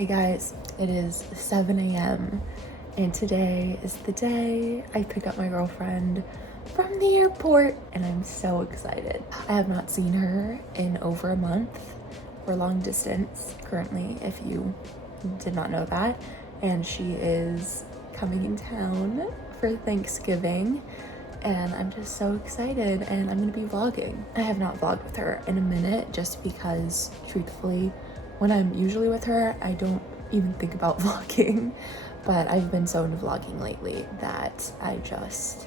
Hey guys, it is 7 a.m. and today is the day I pick up my girlfriend from the airport and I'm so excited. I have not seen her in over a month. We're long distance currently, if you did not know that, and she is coming in town for Thanksgiving and I'm just so excited and I'm gonna be vlogging. I have not vlogged with her in a minute just because truthfully when I'm usually with her I don't even think about vlogging, but I've been so into vlogging lately that I just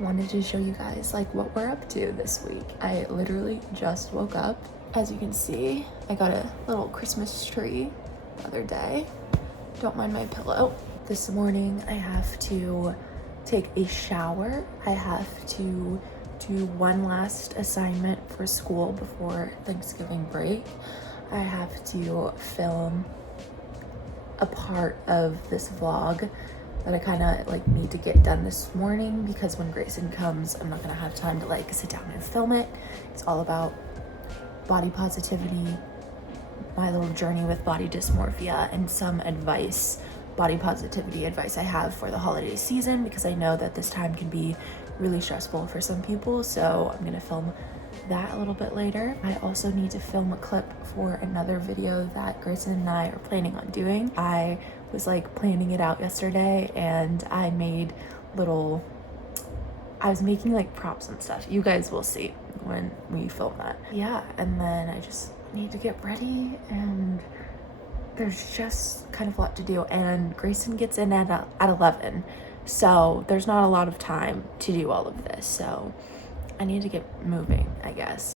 wanted to show you guys like what we're up to this week. I literally just woke up. As you can see, I got a little Christmas tree the other day. Don't mind my pillow. This morning I have to take a shower. I have to do one last assignment for school before Thanksgiving break. I have to film a part of this vlog that I kind of like need to get done this morning because when Grayson comes, I'm not gonna have time to like sit down and film it. It's all about body positivity, my little journey with body dysmorphia, and some advice, body positivity advice I have for the holiday season because I know that this time can be really stressful for some people. So I'm gonna film that a little bit later. I also need to film a clip for another video that Grayson and I are planning on doing. I was like planning it out yesterday and I was making like props and stuff. You guys will see when we film that. Yeah, and then I just need to get ready and there's just kind of a lot to do, and Grayson gets in at 11, so there's not a lot of time to do all of this, so I need to get moving, I guess.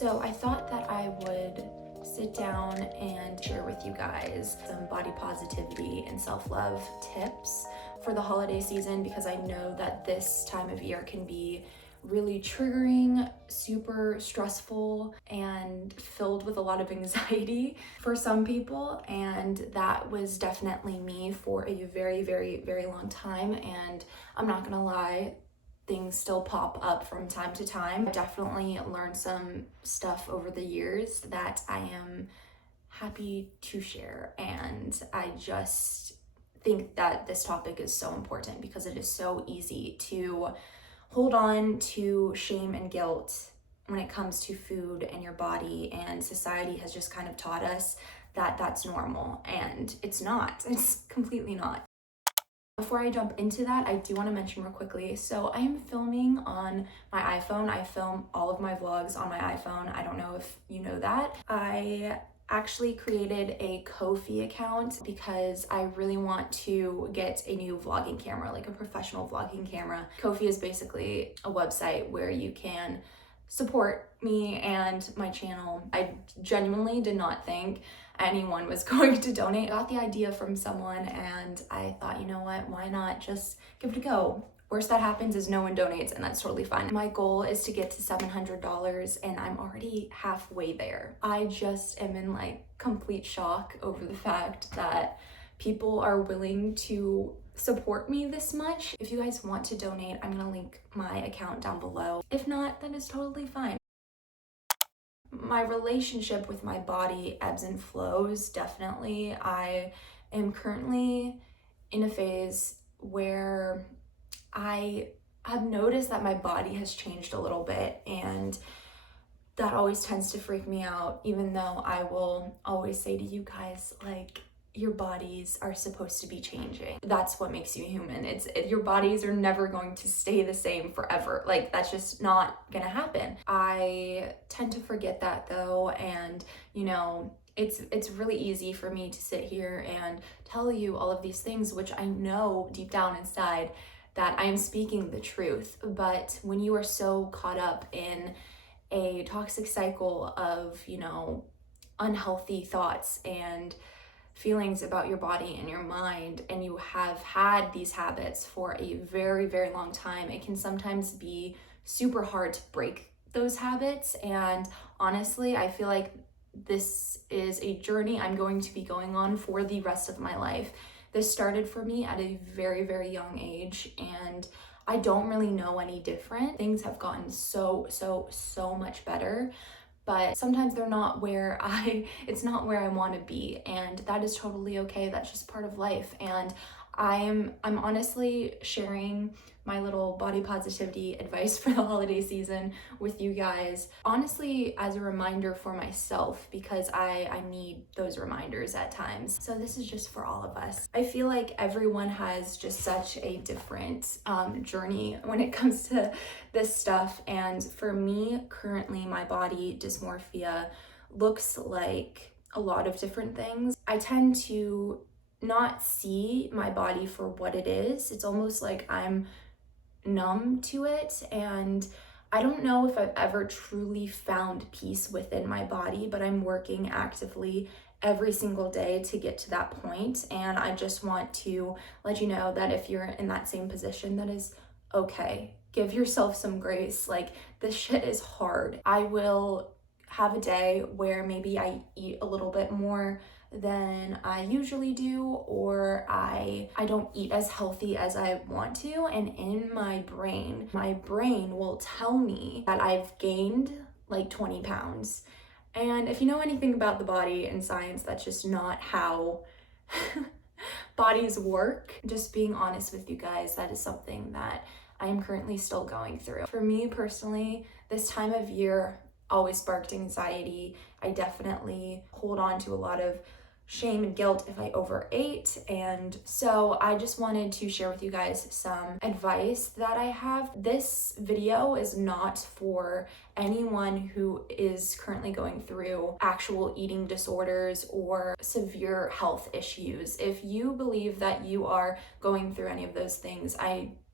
So I thought that I would sit down and share with you guys some body positivity and self-love tips for the holiday season because I know that this time of year can be really triggering, super stressful, and filled with a lot of anxiety for some people, and that was definitely me for a very, very, very long time. And I'm not gonna lie, things still pop up from time to time. I've definitely learned some stuff over the years that I am happy to share, and I just think that this topic is so important because it is so easy to hold on to shame and guilt when it comes to food and your body, and society has just kind of taught us that that's normal, and it's not. It's completely not. Before I jump into that, I do want to mention real quickly, so I am filming on my iPhone. I film all of my vlogs on my iPhone. I don't know if you know that. I actually created a Ko-fi account because I really want to get a new vlogging camera, like a professional vlogging camera. Ko-fi is basically a website where you can support me and my channel. I genuinely did not think anyone was going to donate. I got the idea from someone and I thought, you know what, why not just give it a go? Worst that happens is no one donates, and that's totally fine. My goal is to get to $700 and I'm already halfway there. I just am in like complete shock over the fact that people are willing to support me this much. If you guys want to donate, I'm gonna link my account down below. If not, that is totally fine. My relationship with my body ebbs and flows, definitely. I am currently in a phase where I have noticed that my body has changed a little bit, and that always tends to freak me out, even though I will always say to you guys, like, your bodies are supposed to be changing. That's what makes you human. Your bodies are never going to stay the same forever. Like, that's just not gonna happen. I tend to forget that though, and you know, it's really easy for me to sit here and tell you all of these things, which I know deep down inside that I am speaking the truth. But when you are so caught up in a toxic cycle of, unhealthy thoughts and feelings about your body and your mind, and you have had these habits for a very, very long time, it can sometimes be super hard to break those habits. And honestly, I feel like this is a journey I'm going to be going on for the rest of my life. This started for me at a very, very young age, and I don't really know any different. Things have gotten so much better, but sometimes they're not where it's not where I want to be, and that is totally okay. That's just part of life. And I'm honestly sharing my little body positivity advice for the holiday season with you guys, honestly as a reminder for myself, because I need those reminders at times. So this is just for all of us. I feel like everyone has just such a different journey when it comes to this stuff, and for me currently, my body dysmorphia looks like a lot of different things. I tend to not see my body for what it is. It's almost like I'm numb to it, and I don't know if I've ever truly found peace within my body, but I'm working actively every single day to get to that point. And I just want to let you know that if you're in that same position, that is okay. Give yourself some grace. Like, this shit is hard. I will have a day where maybe I eat a little bit more than I usually do, or I don't eat as healthy as I want to, and in my brain will tell me that I've gained like 20 pounds. And if you know anything about the body and science, that's just not how bodies work. Just being honest with you guys, that is something that I am currently still going through. For me personally, this time of year always sparked anxiety. I definitely hold on to a lot of shame and guilt if I overate. And so I just wanted to share with you guys some advice that I have. This video is not for anyone who is currently going through actual eating disorders or severe health issues. If you believe that you are going through any of those things,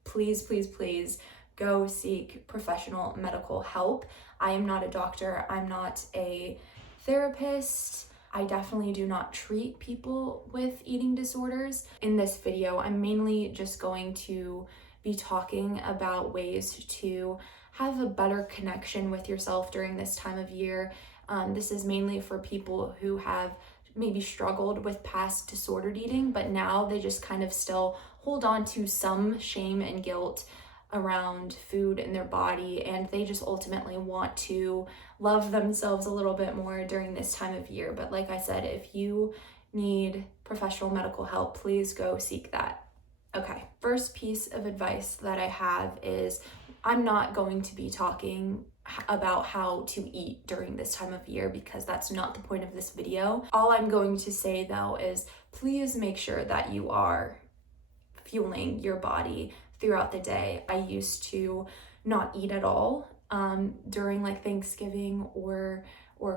please go seek professional medical help. I am not a doctor. I'm not a therapist. I definitely do not treat people with eating disorders. In this video, I'm mainly just going to be talking about ways to have a better connection with yourself during this time of year. This is mainly for people who have maybe struggled with past disordered eating, but now they just kind of still hold on to some shame and guilt around food in their body, and they just ultimately want to love themselves a little bit more during this time of year. But like I said, if you need professional medical help, please go seek that. Okay, first piece of advice that I have is I'm not going to be talking about how to eat during this time of year, because that's not the point of this video. All I'm going to say though is please make sure that you are fueling your body throughout the day. I used to not eat at all during like Thanksgiving or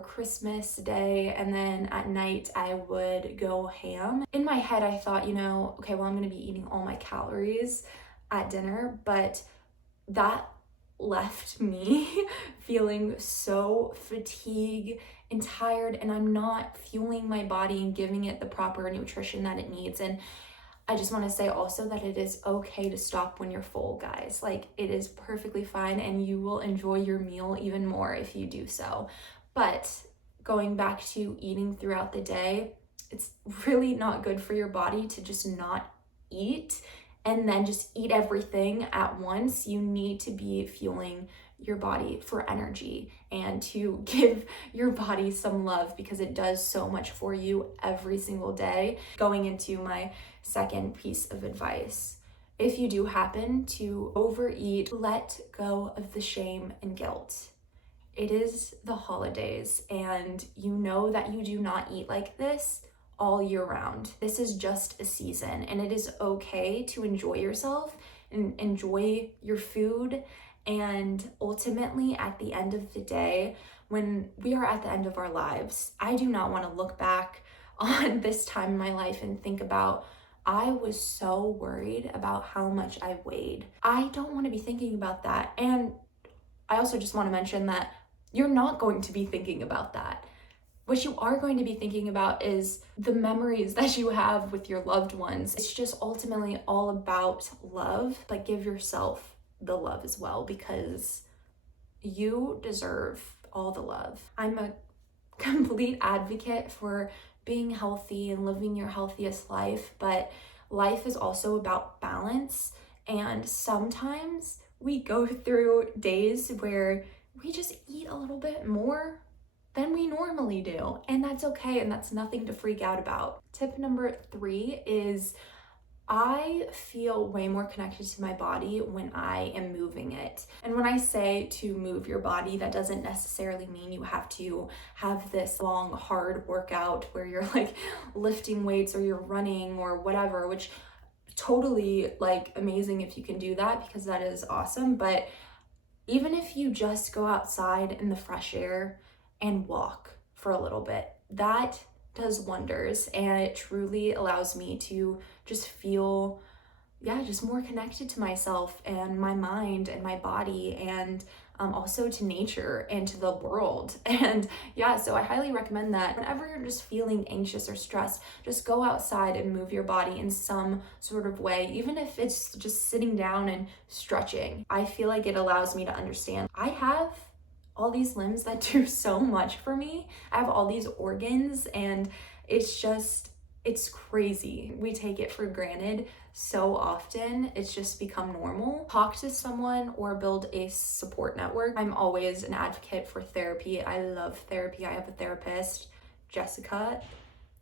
Christmas Day, and then at night I would go ham. In my head I thought, okay, well, I'm gonna be eating all my calories at dinner, but that left me feeling so fatigued and tired, and I'm not fueling my body and giving it the proper nutrition that it needs. And I just want to say also that it is okay to stop when you're full, guys. Like, it is perfectly fine, and you will enjoy your meal even more if you do so. But going back to eating throughout the day, it's really not good for your body to just not eat and then just eat everything at once. You need to be fueling your body for energy and to give your body some love, because it does so much for you every single day. Going into my second piece of advice, if you do happen to overeat, let go of the shame and guilt. It is the holidays, and you know that you do not eat like this all year round. This is just a season, and it is okay to enjoy yourself and enjoy your food. And ultimately, at the end of the day, when we are at the end of our lives, I do not want to look back on this time in my life and think about, I was so worried about how much I weighed. I don't want to be thinking about that. And I also just want to mention that You're not going to be thinking about that. What you are going to be thinking about is the memories that you have with your loved ones. It's just ultimately all about love, but give yourself the love as well, because you deserve all the love. I'm a complete advocate for being healthy and living your healthiest life, but life is also about balance. And sometimes we go through days where we just eat a little bit more than we normally do, and that's okay, and that's nothing to freak out about. Tip number 3 is I feel way more connected to my body when I am moving it. And when I say to move your body, that doesn't necessarily mean you have to have this long, hard workout where you're like lifting weights or you're running or whatever, which totally like amazing if you can do that, because that is awesome. But even if you just go outside in the fresh air and walk for a little bit, that does wonders, and it truly allows me to just feel, just more connected to myself and my mind and my body, and also to nature and to the world. And so I highly recommend that whenever you're just feeling anxious or stressed, just go outside and move your body in some sort of way, even if it's just sitting down and stretching. I feel like it allows me to understand I have all these limbs that do so much for me. I have all these organs, and it's crazy. We take it for granted so often. It's just become normal. Talk to someone or build a support network. I'm always an advocate for therapy. I love therapy. I have a therapist, Jessica.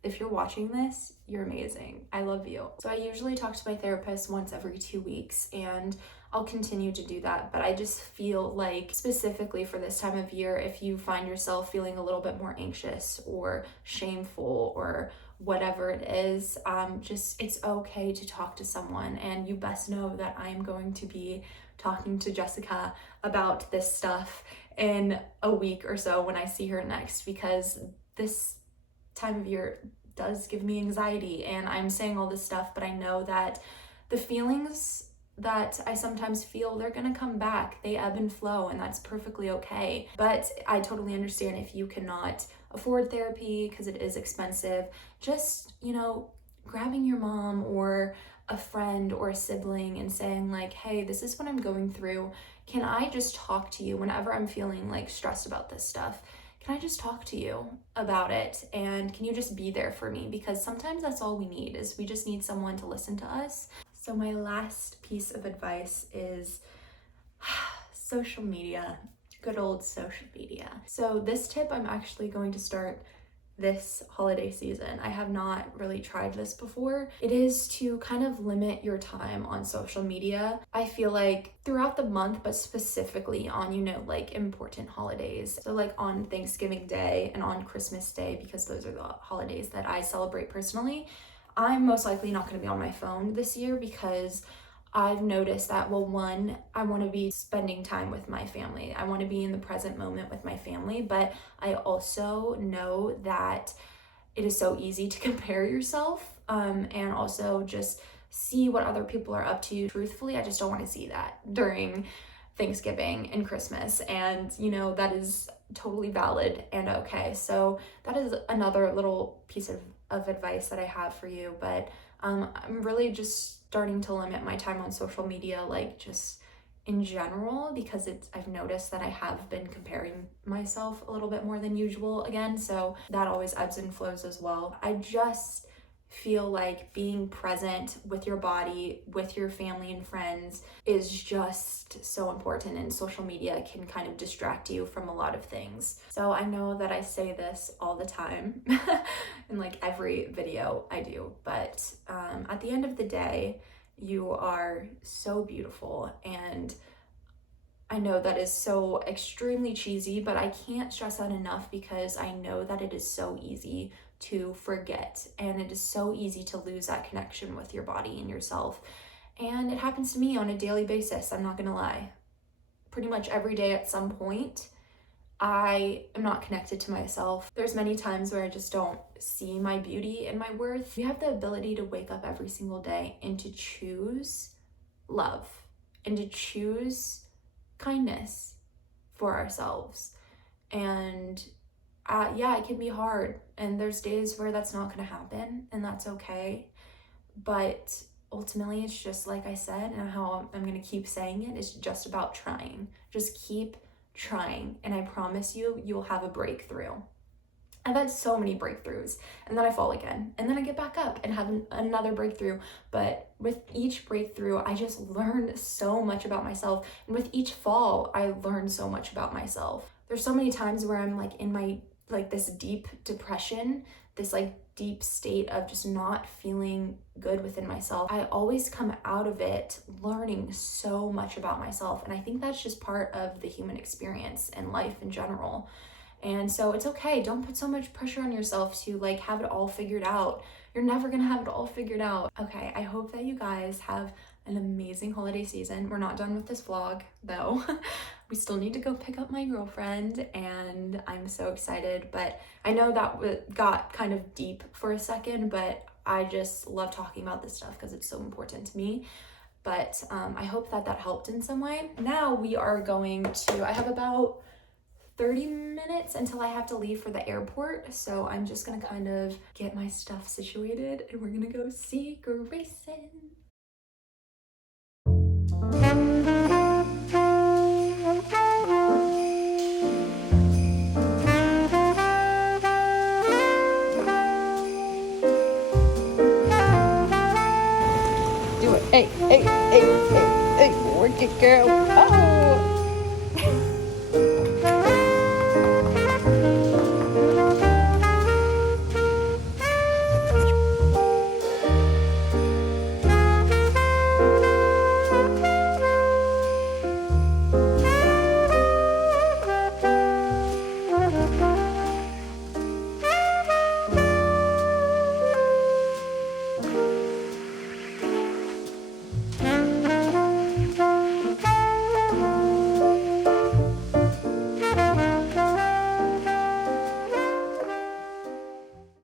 If you're watching this, you're amazing. I love you. So I usually talk to my therapist once every 2 weeks, and I'll continue to do that. But I just feel like specifically for this time of year, if you find yourself feeling a little bit more anxious or shameful or whatever it is, it's okay to talk to someone. And you best know that I am going to be talking to Jessica about this stuff in a week or so when I see her next, because this time of year does give me anxiety. And I'm saying all this stuff, but I know that the feelings that I sometimes feel, they're gonna come back. They ebb and flow, and that's perfectly okay. But I totally understand if you cannot afford therapy because it is expensive. Just, grabbing your mom or a friend or a sibling and saying like, hey, this is what I'm going through. Can I just talk to you whenever I'm feeling like stressed about this stuff? Can I just talk to you about it? And can you just be there for me? Because sometimes that's all we need, is we just need someone to listen to us. So my last piece of advice is social media, good old social media. So this tip I'm actually going to start this holiday season. I have not really tried this before. It is to kind of limit your time on social media. I feel like throughout the month, but specifically on, like important holidays. So like on Thanksgiving Day and on Christmas Day, because those are the holidays that I celebrate personally, I'm most likely not going to be on my phone this year, because I've noticed that, well, one, I want to be spending time with my family. I want to be in the present moment with my family, but I also know that it is so easy to compare yourself and also just see what other people are up to. Truthfully, I just don't want to see that during Thanksgiving and Christmas, and that is totally valid and okay. So that is another little piece of advice that I have for you. But I'm really just starting to limit my time on social media, like just in general, because I've noticed that I have been comparing myself a little bit more than usual again, so that always ebbs and flows as well. I just feel like being present with your body, with your family and friends, is just so important, and social media can kind of distract you from a lot of things. So I know that I say this all the time in like every video I do, but at the end of the day, you are so beautiful. And I know that is so extremely cheesy, but I can't stress that enough, because I know that it is so easy to forget, and it is so easy to lose that connection with your body and yourself. And it happens to me on a daily basis, I'm not gonna lie. Pretty much every day at some point, I am not connected to myself. There's many times where I just don't see my beauty and my worth. We have the ability to wake up every single day and to choose love and to choose kindness for ourselves. And yeah, it can be hard. And there's days where that's not going to happen, and that's okay. But ultimately, it's just like I said, and how I'm going to keep saying it, it's just about trying. Just keep trying. And I promise you, you'll have a breakthrough. I've had so many breakthroughs, and then I fall again, and then I get back up and have another breakthrough. But with each breakthrough, I just learned so much about myself. And with each fall, I learned so much about myself. There's so many times where I'm like in my, like this deep depression, this like deep state of just not feeling good within myself. I always come out of it learning so much about myself. And I think that's just part of the human experience and life in general. And so it's okay. Don't put so much pressure on yourself to like have it all figured out. You're never gonna have it all figured out. Okay, I hope that you guys have an amazing holiday season. We're not done with this vlog though. We still need to go pick up my girlfriend, and I'm so excited. But I know that got kind of deep for a second, but I just love talking about this stuff because it's so important to me. But I hope that helped in some way. Now we are going to, I have about 30 minutes until I have to leave for the airport. So I'm just gonna kind of get my stuff situated, and we're gonna go see Grayson. Do it. Hey, hey, hey, hey, hey, work it, girl. Oh!